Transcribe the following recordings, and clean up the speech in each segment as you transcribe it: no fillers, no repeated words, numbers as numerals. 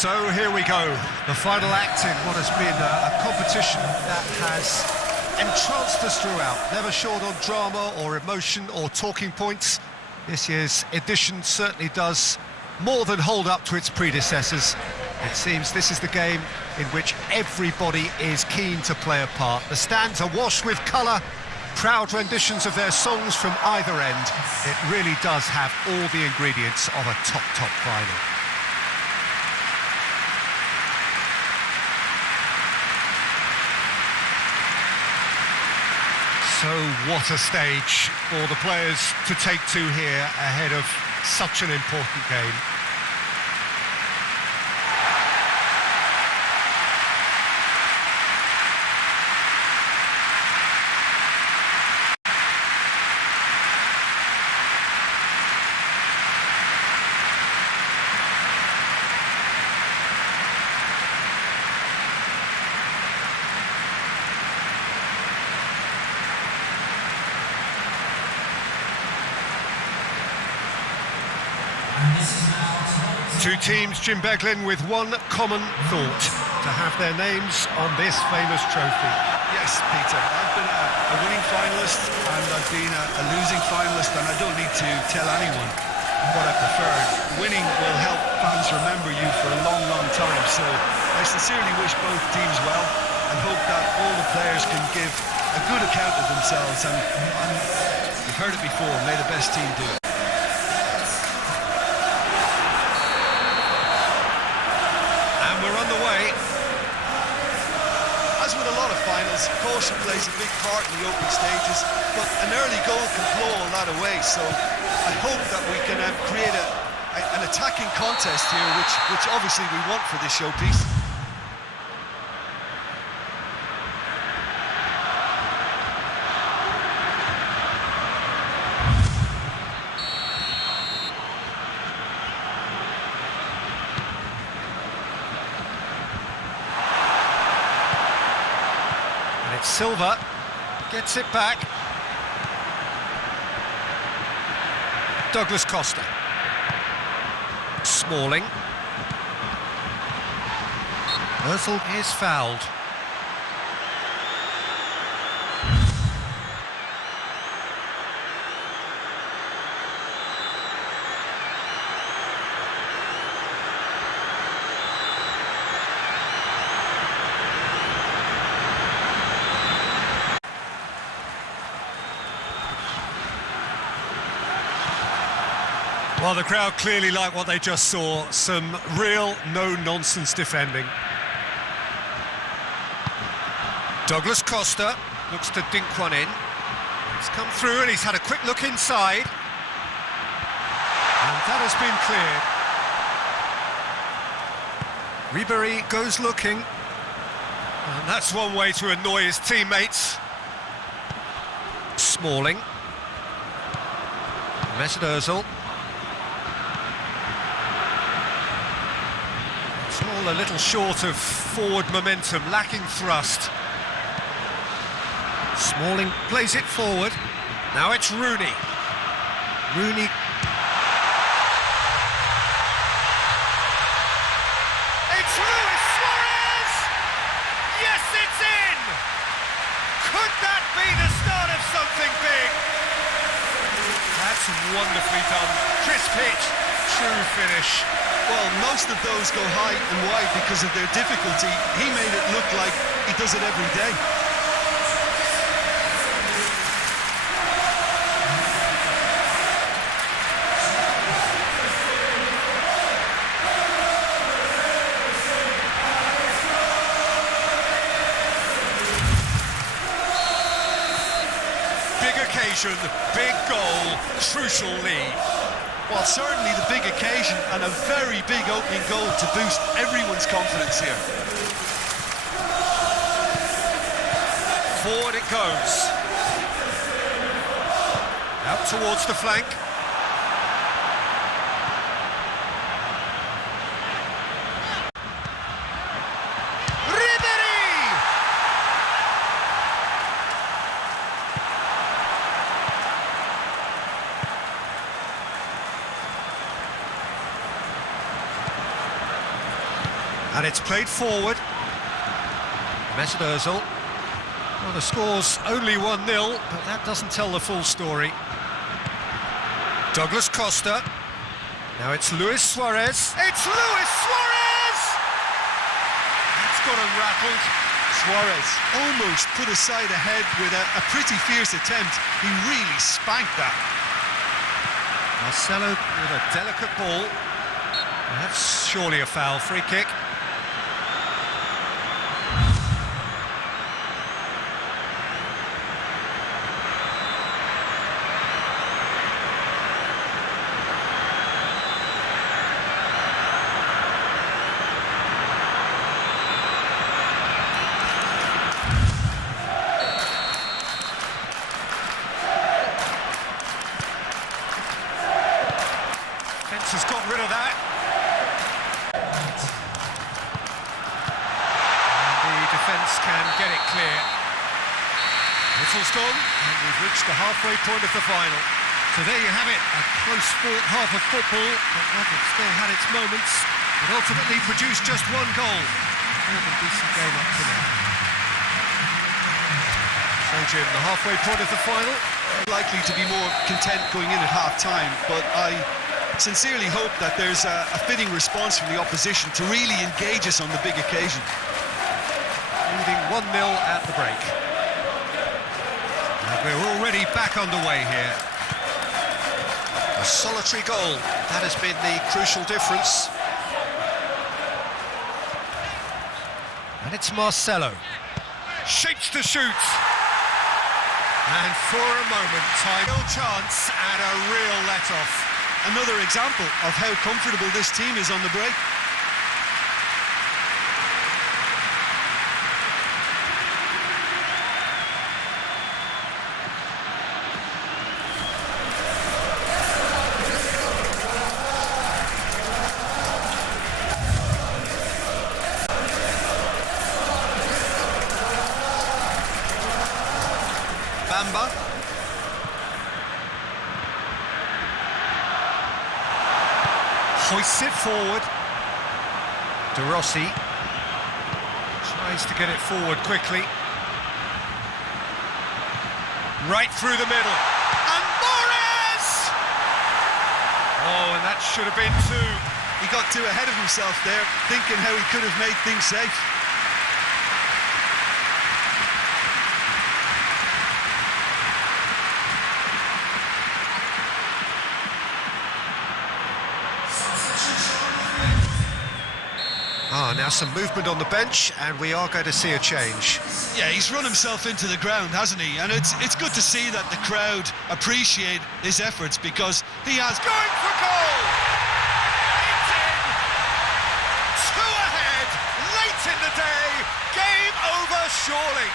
So here we go, the final act in what has been a competition that has entranced us throughout, never short on drama or emotion or talking points. This year's edition certainly does more than hold up to its predecessors. It seems this is the game in which everybody is keen to play a part. The stands are washed with colour, proud renditions of their songs from either end. It really does have all the ingredients of a top final. So what a stage for the players to take to here ahead of such an important game. Two teams, Jim Beglin, with one common thought: to have their names on this famous trophy. Yes, Peter, I've been a winning finalist and I've been a losing finalist, and I don't need to tell anyone what I preferred. Winning will help fans remember you for a long, long time, so I sincerely wish both teams well and hope that all the players can give a good account of themselves, and you've heard it before, may the best team do it. As with a lot of finals, caution plays a big part in the opening stages, but an early goal can blow all that away, so I hope that we can create an attacking contest here, which obviously we want for this showpiece. Silva gets it back. Douglas Costa. Smalling. Ozil is fouled. Well, the crowd clearly like what they just saw. Some real no-nonsense defending. Douglas Costa looks to dink one in. He's come through and he's had a quick look inside. And that has been cleared. Ribery goes looking. And that's one way to annoy his teammates. Smalling. Mesut Ozil. All a little short of forward momentum, lacking thrust. Smalling plays it forward. Now it's Rooney. Rooney. It's Luis Suarez! Yes, it's in! Could that be the start of something big? That's wonderfully done. Crisp hit, true finish. Well, most of those go high and wide because of their difficulty. He made it look like he does it every day. Big occasion, big goal, crucial lead. Well, certainly the big occasion and a very big opening goal to boost everyone's confidence here. Forward it goes. Out towards the flank. And it's played forward. Mesut Ozil. Well, the score's only 1-0, but that doesn't tell the full story. Douglas Costa. Now it's Luis Suarez. It's Luis Suarez! That's got him rattled. Suarez almost put his side ahead with a pretty fierce attempt. He really spanked that. Marcelo with a delicate ball. That's surely a foul. Free kick. Has got rid of that. And the defence can get it clear. Whistle's gone, and we've reached the halfway point of the final. So there you have it, a close-fought half of football, but one that still had its moments, but ultimately produced just one goal. More than decent game up to now. So Jim, the halfway point of the final. Likely to be more content going in at half-time, but I sincerely hope that there's a fitting response from the opposition to really engage us on the big occasion. Leading 1-0 at the break. And we're already back underway here. A solitary goal, that has been the crucial difference. And it's Marcelo. Shapes to shoot. And for a moment, real chance and a real let-off. Another example of how comfortable this team is on the break. Bamba. Hoists it forward. De Rossi tries to get it forward quickly. Right through the middle. And Morris! Oh, and that should have been two. He got too ahead of himself there, thinking how he could have made things safe. Now some movement on the bench, and we are going to see a change. Yeah, he's run himself into the ground, hasn't he? And it's good to see that the crowd appreciate his efforts, because he has... Going for goal! It's in! Two ahead, late in the day, game over surely.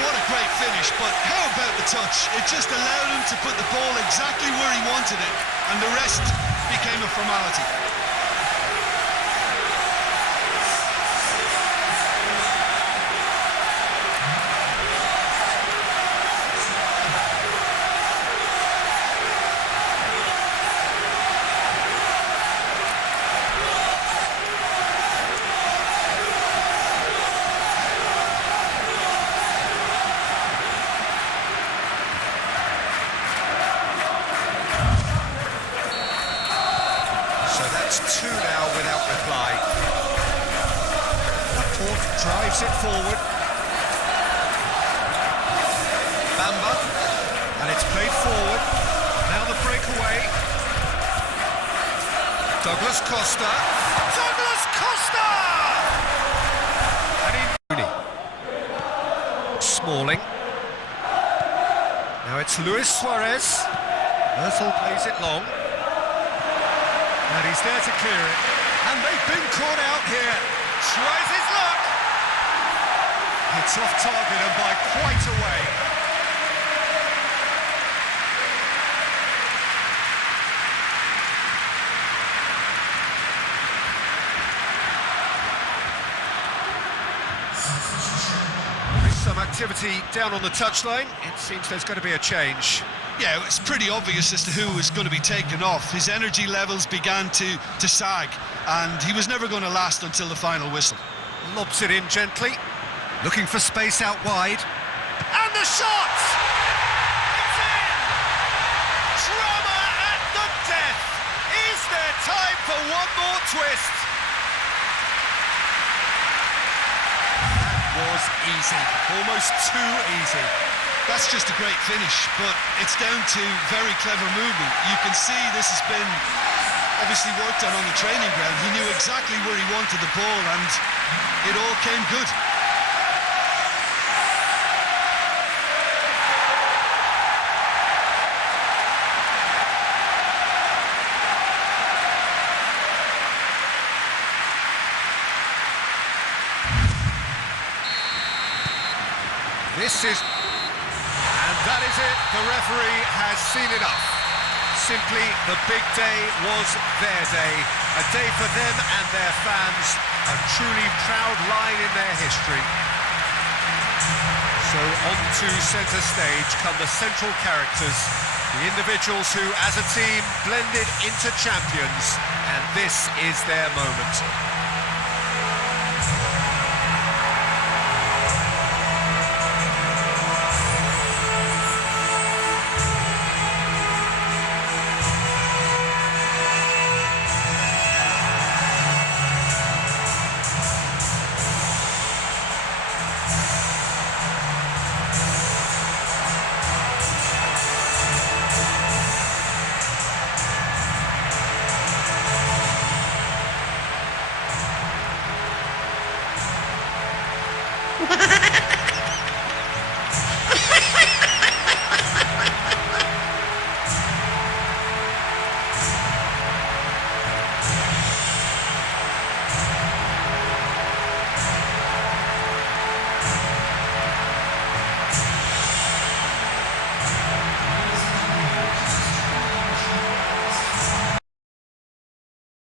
What a great finish, but how about the touch? It just allowed him to put the ball exactly where he wanted it, and the rest became a formality. Two now without reply. Laporte drives it forward. Bamba, and it's played forward. Now the breakaway. Douglas Costa. Douglas Costa! And in Smalling. Now it's Luis Suarez. Ozil plays it long. And he's there to clear it. And they've been caught out here. Tries his luck. It's off target and by quite a way. There's some activity down on the touchline. It seems there's going to be a change. Yeah, it's pretty obvious as to who was going to be taken off. His energy levels began to sag, and he was never going to last until the final whistle. Lobs it in gently, looking for space out wide. And the shot! It's in! Drama at the death! Is there time for one more twist? That was easy, almost too easy. That's just a great finish, but it's down to very clever movement. You can see this has been obviously worked on the training ground. He knew exactly where he wanted the ball, and it all came good. This is... And that is it. The referee has seen enough. Simply, the big day was their day. A day for them and their fans. A truly proud line in their history. So on to centre stage come the central characters. The individuals who, as a team, blended into champions. And this is their moment.